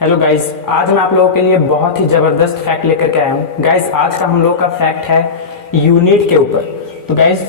Hello guys, आज मैं आप लोगों के लिए बहुत ही जबरदस्त फैक्ट लेकर के आया हूँ। गाइस, आज का हम लोग का फैक्ट है यूनिट के ऊपर। तो गाइस,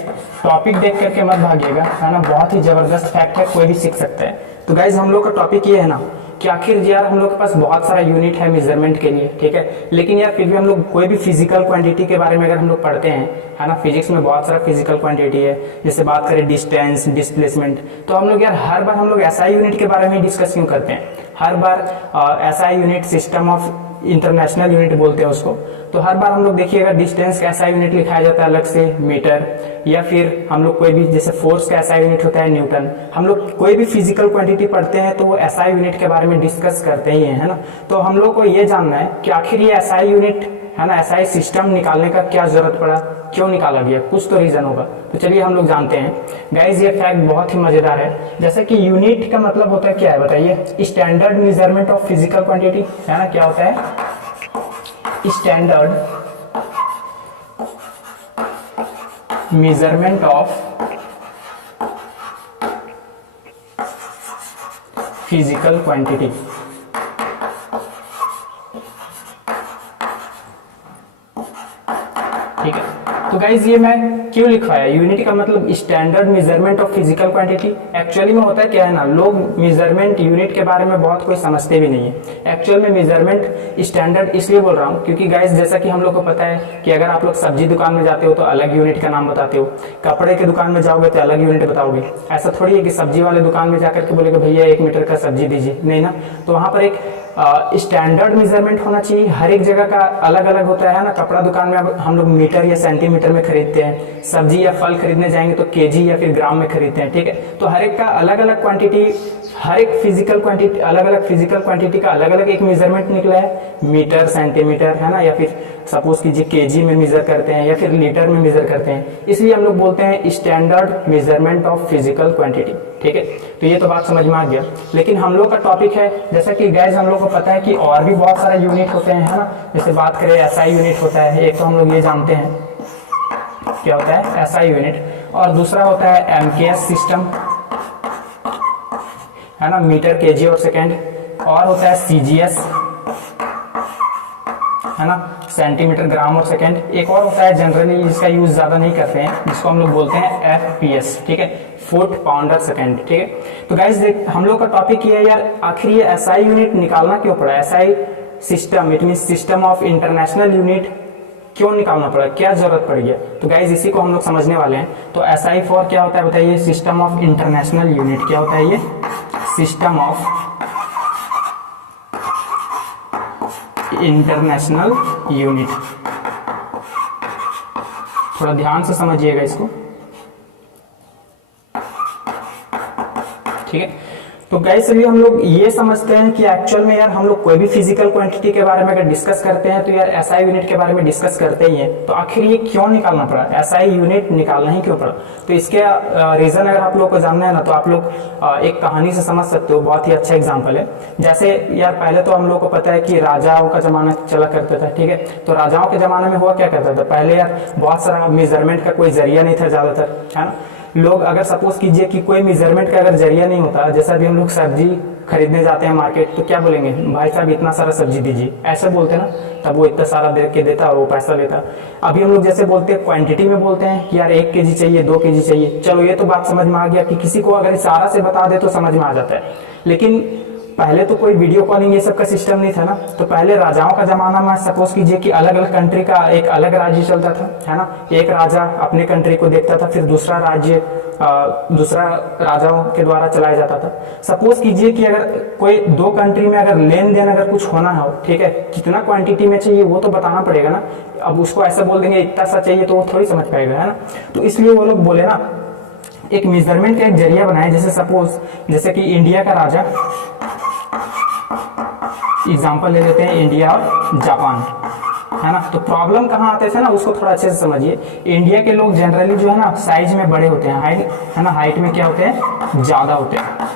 टॉपिक देख करके मत भागिएगा, है ना। बहुत ही जबरदस्त फैक्ट है, कोई भी सीख सकता है। तो गाइस, हम लोग का टॉपिक ये है ना कि आखिर यार हम लोग के पास बहुत सारा यूनिट है मेजरमेंट के लिए, ठीक है। लेकिन यार फिर भी हम लोग कोई भी फिजिकल क्वांटिटी के बारे में अगर हम लोग पढ़ते हैं, है ना, फिजिक्स में बहुत सारा फिजिकल क्वांटिटी है। जैसे बात करें डिस्टेंस, डिस्प्लेसमेंट, तो हम लोग यार हर बार हम लोग एसआई यूनिट के बारे में डिस्कस क्यों करते हैं। हर बार SI unit, system of international unit बोलते हैं उसको। तो हर बार हम लोग देखिएगा डिस्टेंस का एसआई यूनिट लिखाया जाता है अलग से मीटर, या फिर हम लोग कोई भी जैसे फोर्स का एसआई यूनिट होता है न्यूटन। हम लोग कोई भी फिजिकल क्वांटिटी पढ़ते हैं तो वो एसआई यूनिट के बारे में डिस्कस करते ही है ना। तो हम लोग को ये जानना है कि आखिर ये एसआई यूनिट, है ना, एसआई सिस्टम निकालने का क्या जरूरत पड़ा, क्यों निकाला गया, कुछ तो रीजन होगा। तो चलिए हम लोग जानते हैं। गाइज, ये फैक्ट बहुत ही मजेदार है। जैसे कि यूनिट का मतलब होता है क्या है बताइए, standard measurement of physical quantity, है ना। क्या होता है standard measurement of physical quantity. ठीक है। तो गाइज, ये मैं क्यों लिखवाया, यूनिट का मतलब standard measurement of physical quantity. Actually में होता है क्या है ना, लोग मेजरमेंट यूनिट के बारे में बहुत कोई समझते भी नहीं है। एक्चुअल में मेजरमेंट स्टैंडर्ड इसलिए बोल रहा हूँ क्योंकि गाइज जैसा कि हम लोग को पता है कि अगर आप लोग सब्जी दुकान में जाते हो तो अलग यूनिट का नाम बताते हो, कपड़े के दुकान में जाओगे तो अलग यूनिट बताओगे। ऐसा थोड़ी है कि सब्जी वाले दुकान में जाकर के बोलेगा भैया 1 मीटर का सब्जी दीजिए, नहीं ना। तो वहां पर एक स्टैंडर्ड मेजरमेंट होना चाहिए। हर एक जगह का अलग अलग होता है ना। कपड़ा दुकान में हम लोग मीटर या सेंटीमीटर में खरीदते हैं, सब्जी या फल खरीदने जाएंगे तो केजी या फिर ग्राम में खरीदते हैं, ठीक है। तो हर एक का अलग अलग क्वांटिटी, हर एक फिजिकल क्वांटिटी, अलग अलग फिजिकल क्वांटिटी का अलग अलग एक मेजरमेंट निकला है। मीटर, सेंटीमीटर, है ना, या फिर सपोज कीजिए केजी में मेजर करते हैं या फिर लीटर में मेजर करते हैं। इसलिए हम लोग बोलते हैं standard measurement of physical quantity, ठीक है। तो ये तो बात समझ में आ गया। लेकिन हम लोग का टॉपिक है, जैसा कि गाइस हम लोग को पता है कि और भी बहुत सारे यूनिट होते हैं, है ना। जैसे बात करें एसआई यूनिट होता है, एक तो हम लोग ये जानते हैं क्या होता है एसआई यूनिट, और दूसरा होता है एमकेएस सिस्टम, है ना, मीटर, केजी और सेकेंड। और होता है सीजीएस, है ना, सेंटीमीटर, ग्राम और सेकेंड। एक और होता है जनरली इसका यूज ज्यादा नहीं करते हैं, जिसको हम लोग बोलते हैं एफपीएस, ठीक है, फुट पाउंडर सेकेंड, ठीक है। तो गाइस देख, हम लोग का टॉपिक ये है यार, आखिर ये एसआई यूनिट निकालना क्यों पड़ा। SI system, it mean system of international unit, क्यों निकालना पड़ा, क्या जरूरत पड़ गया। तो गाइस इसी को हम लोग समझने वाले हैं। तो एसआई फॉर क्या होता है बताइए, सिस्टम ऑफ इंटरनेशनल यूनिट। क्या होता है ये, सिस्टम ऑफ इंटरनेशनल यूनिट। थोड़ा ध्यान से समझिएगा इसको, ठीक है। तो गाइस अभी हम लोग ये समझते हैं कि एक्चुअल में यार हम लोग कोई भी फिजिकल क्वांटिटी के बारे में अगर डिस्कस करते हैं तो यार एसआई यूनिट के बारे में डिस्कस करते ही हैं। तो आखिर ये क्यों निकालना पड़ा, एसआई यूनिट निकालना ही क्यों पड़ा। तो इसके रीजन अगर आप लोग को जानना है ना, तो आप लोग एक कहानी से समझ सकते हो। बहुत ही अच्छा एग्जाम्पल है। जैसे यार पहले तो हम लोग को पता है कि राजाओं का जमाना चला करता था, ठीक है। तो राजाओं के जमाने में हुआ क्या करता था, पहले यार बहुत सारा मेजरमेंट का कोई जरिया नहीं था ज्यादातर, है ना। लोग अगर सपोज कीजिए कि कोई मेजरमेंट का अगर जरिया नहीं होता, जैसा भी हम लोग सब्जी खरीदने जाते हैं मार्केट, तो क्या बोलेंगे, भाई साहब इतना सारा सब्जी दीजिए, ऐसे बोलते हैं ना। तब वो इतना सारा दे के देता और वो पैसा लेता। अभी हम लोग जैसे बोलते हैं क्वांटिटी में बोलते हैं कि यार 1 केजी चाहिए, 2 केजी चाहिए। चलो ये तो बात समझ में आ गया कि किसी को अगर इशारा से बता दे तो समझ में आ जाता है। लेकिन पहले तो कोई वीडियो कॉलिंग ये सब का सिस्टम नहीं था ना। तो पहले राजाओं का जमाना में सपोज कीजिए कि अलग अलग कंट्री का एक अलग राज्य चलता था, है ना। एक राजा अपने कंट्री को देखता था, फिर दूसरा राज्य दूसरा राजाओं के द्वारा चलाया जाता था। सपोज कीजिए कि अगर कोई 2 कंट्री में अगर लेन देन अगर कुछ होना हो, ठीक है, कितना क्वांटिटी में चाहिए वो तो बताना पड़ेगा ना। अब उसको ऐसा बोल देंगे इतना सा चाहिए तो वो थोड़ी समझ पाएगा, है ना। तो इसलिए वो लोग बोले ना, एक मेजरमेंट का एक जरिया बनाए। जैसे सपोज जैसे कि इंडिया का राजा, एग्जाम्पल ले लेते हैं इंडिया और जापान, है ना। तो प्रॉब्लम कहाँ आते थे ना, उसको थोड़ा अच्छे से समझिए। इंडिया के लोग जनरली जो है ना साइज में बड़े होते हैं, हाइट, है ना, हाइट में क्या होते हैं, ज्यादा होते हैं।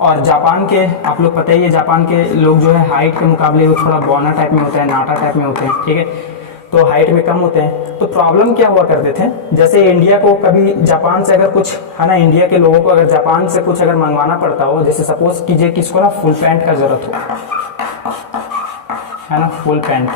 और जापान के आप लोग पता ही है, जापान के लोग जो है हाइट के मुकाबले वो थोड़ा बौना टाइप में होता है, नाटा टाइप में होते हैं, ठीक है। तो हाइट में कम होते हैं। तो प्रॉब्लम क्या हुआ करते थे, जैसे इंडिया को कभी जापान से अगर कुछ, है ना, इंडिया के लोगों को अगर जापान से कुछ अगर मंगवाना पड़ता हो, जैसे सपोज कीजिए कि इसको ना फुल पैंट का जरूरत हो, है ना, फुल पैंट,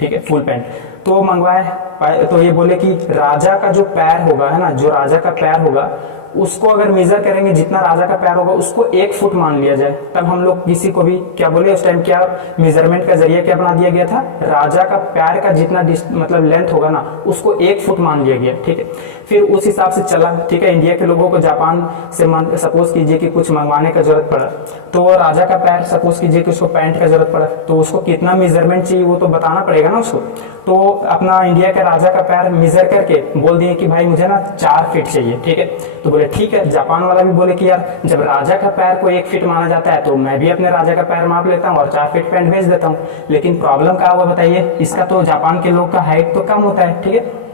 ठीक है, फुल पैंट तो मंगवाए। तो ये बोले कि राजा का जो पैर होगा, है ना, जो राजा का पैर होगा उसको अगर मेजर करेंगे, जितना राजा का पैर होगा उसको 1 फुट मान लिया जाए। तब हम लोग किसी को भी क्या बोले, उस टाइम क्या मेजरमेंट का जरिया क्या बना दिया गया था, राजा का पैर का जितना मतलब लेंथ होगा ना उसको 1 फुट मान लिया गया, ठीक है। फिर उस हिसाब से चला, ठीक है। इंडिया के लोगों को जापान से सपोज कीजिए कि कुछ मंगवाने का जरूरत पड़ा, तो राजा का पैर सपोज कीजिए कि उसको पैंट का जरूरत पड़ा, तो उसको कितना मेजरमेंट चाहिए वो तो बताना पड़ेगा ना उसको। तो अपना इंडिया का राजा का पैर मेजर करके बोल दिए कि भाई मुझे ना 4 फीट चाहिए, ठीक है। तो बोले ठीक है। जापान वाला भी बोले कि यार जब राजा का पैर को 1 फीट माना जाता है तो मैं भी अपने राजा का पैर माप लेता हूँ और 4 फीट पैंट भेज देता हूँ। लेकिन प्रॉब्लम क्या हुआ बताइए, इसका तो जापान के लोग का हाइट तो कम होता है, ठीक है।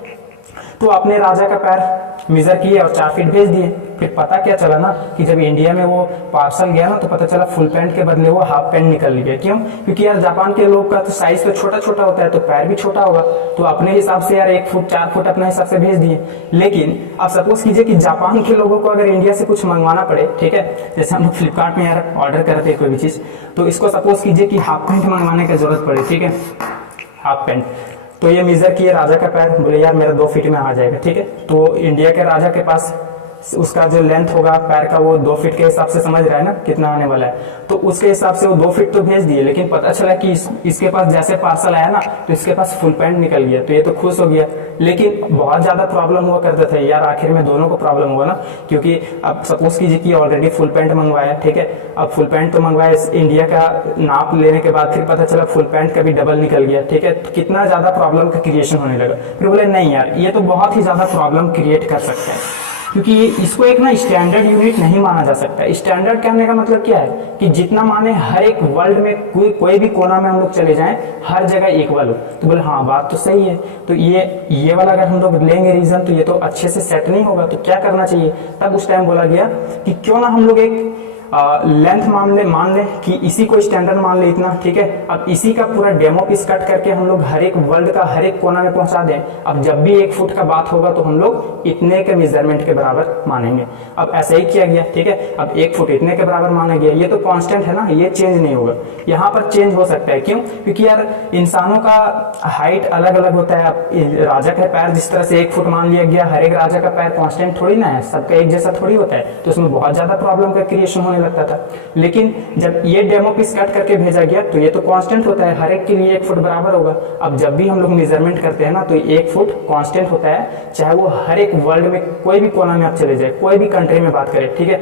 तो अपने राजा का पैर मेजर किए और 4 फीट भेज दिए। फिर पता क्या चला ना कि जब इंडिया में वो पार्सल गया ना तो पता चला फुल पैंट के बदले वो हाफ पैंट निकल गया। क्यों? क्योंकि यार जापान के लोग का तो साइज तो छोटा छोटा होता है, तो पैर भी छोटा होगा, तो अपने हिसाब से यार 1 फुट 4 फुट अपने हिसाब से भेज दिए। लेकिन अब सपोज कीजिए कि जापान के लोगों को अगर इंडिया से कुछ मंगवाना पड़े, ठीक है, जैसे हम लोग फ्लिपकार्ट में यार ऑर्डर करते हैं कोई भी चीज, तो इसको सपोज कीजिए कि हाफ पैंट मंगवाने की जरूरत पड़े, ठीक है, हाफ पैंट। तो ये मेजर किए राजा का पैर, बोले यार मेरा 2 फीट में आ जाएगा, ठीक है। तो इंडिया के राजा के पास उसका जो लेंथ होगा पैर का वो 2 फीट के हिसाब से समझ रहा है ना कितना आने वाला है, तो उसके हिसाब से वो 2 फीट तो भेज दिए। लेकिन पता चला कि इसके पास जैसे पार्सल आया ना तो इसके पास फुल पैंट निकल गया, तो ये तो खुश हो गया। लेकिन बहुत ज्यादा प्रॉब्लम हुआ करता था यार, आखिर में दोनों को प्रॉब्लम हुआ ना, क्योंकि अब सपोज कीजिए कि ऑलरेडी फुल पैंट मंगवाया, ठीक है, अब फुल पैंट तो मंगवाया, इंडिया का नाप लेने के बाद फिर पता चला फुल पैंट का भी डबल निकल गया, ठीक है, तो कितना ज्यादा प्रॉब्लम का क्रिएशन होने लगा। फिर बोले नहीं यार ये तो बहुत ही ज्यादा प्रॉब्लम क्रिएट कर सकता है, क्योंकि इसको एक ना स्टैंडर्ड यूनिट नहीं माना जा सकता। स्टैंडर्ड कहने का मतलब क्या है कि जितना माने हर एक वर्ल्ड में कोई भी कोना में हम लोग चले जाएं हर जगह इक्वल हो। तो बोले हाँ बात तो सही है, तो ये वाला अगर हम लोग लेंगे रीजन तो ये तो अच्छे से सेट नहीं होगा, तो क्या करना चाहिए। तब उस टाइम बोला गया कि क्यों ना हम लोग एक लेंथ मान ले कि इसी को स्टैंडर्ड मान ले इतना, ठीक है। अब इसी का पूरा डेमो पीस कट करके हम लोग हर एक वर्ल्ड का हर एक कोना में पहुंचा दें। अब जब भी 1 फुट का बात होगा तो हम लोग इतने के मेजरमेंट के बराबर मानेंगे। अब ऐसा ही किया गया, ठीक है। अब 1 फुट इतने के बराबर माना गया, ये तो कांस्टेंट है ना, ये चेंज नहीं होगा। यहाँ पर चेंज हो सकता है, क्यों? क्योंकि यार इंसानों का हाइट अलग अलग होता है। अब राजा का पैर जिस तरह से 1 फुट मान लिया गया, हर एक राजा का पैर कांस्टेंट थोड़ी ना है, सबका एक जैसा थोड़ी होता है, तो उसमें बहुत ज्यादा प्रॉब्लम का क्रिएशन होने लगता था। लेकिन जब ये डेमो पीस कट करके भेजा गया तो ये तो कांस्टेंट होता है, हर एक के लिए 1 फुट बराबर होगा। अब जब भी हम लोग मेजरमेंट करते हैं ना तो 1 फुट कांस्टेंट होता है, चाहे वो हर एक वर्ल्ड में कोई भी कोना में आप चले जाए, कोई भी कंट्री में बात करें, ठीक है।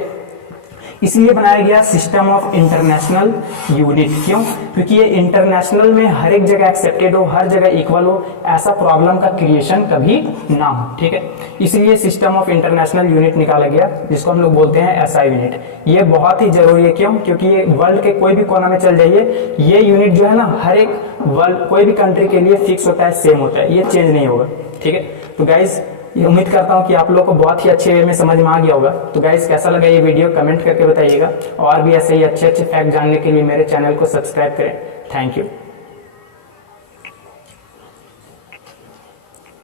इसलिए बनाया गया सिस्टम ऑफ इंटरनेशनल यूनिट। क्यों? क्योंकि ये इंटरनेशनल में हर एक जगह एक्सेप्टेड हो, हर जगह इक्वल हो, ऐसा प्रॉब्लम का क्रिएशन कभी ना हो, ठीक है। इसलिए सिस्टम ऑफ इंटरनेशनल यूनिट निकाला गया, जिसको हम लोग बोलते हैं एसआई यूनिट। ये बहुत ही जरूरी है। क्यों? क्योंकि ये वर्ल्ड के कोई भी कोना में चल जाइए, ये यूनिट जो है ना हर एक वर्ल्ड कोई भी कंट्री के लिए फिक्स होता है, सेम होता है, ये चेंज नहीं होगा, ठीक है। तो गाइज उम्मीद करता हूं कि आप लोगों को बहुत ही अच्छे वे में समझ में आ गया होगा। तो गाइस कैसा लगा ये वीडियो कमेंट करके बताइएगा, और भी ऐसे ही अच्छे अच्छे फैक्ट जानने के लिए मेरे चैनल को सब्सक्राइब करें। Thank you.